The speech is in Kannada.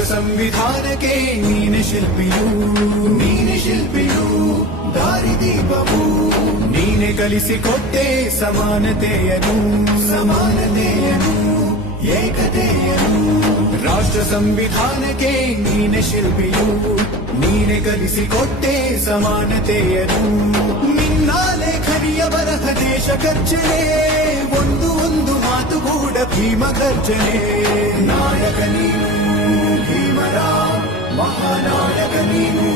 ರಾಷ್ಟ್ರ ಸಂವಿಧಾನಕ್ಕೆ ನೀನೆ ಶಿಲ್ಪಿಯು ದಾರಿದೀಪವು ನೀನೆ ಕಲಿಸಿಕೊಟ್ಟೆ ಸಮಾನತೆಯನು ಏಕತೆಯನು ರಾಷ್ಟ್ರ ಸಂವಿಧಾನಕ್ಕೆ ನೀನೆ ಶಿಲ್ಪಿಯು ನೀನೆ ಕಲಿಸಿಕೊಟ್ಟೆ ಸಮಾನತೆಯನು ನಿನ್ನ ಲೇಖನಿಯ ಬರಹ ದೇಶ ಗರ್ಜನೆ ಒಂದು ಮಾತುಗೂಡ ಭೀಮ ಗರ್ಜನೆ ನಾಯಕ ನೀನು ಭೀಮರ ಮಹಾನಾಯಕ ನೀನು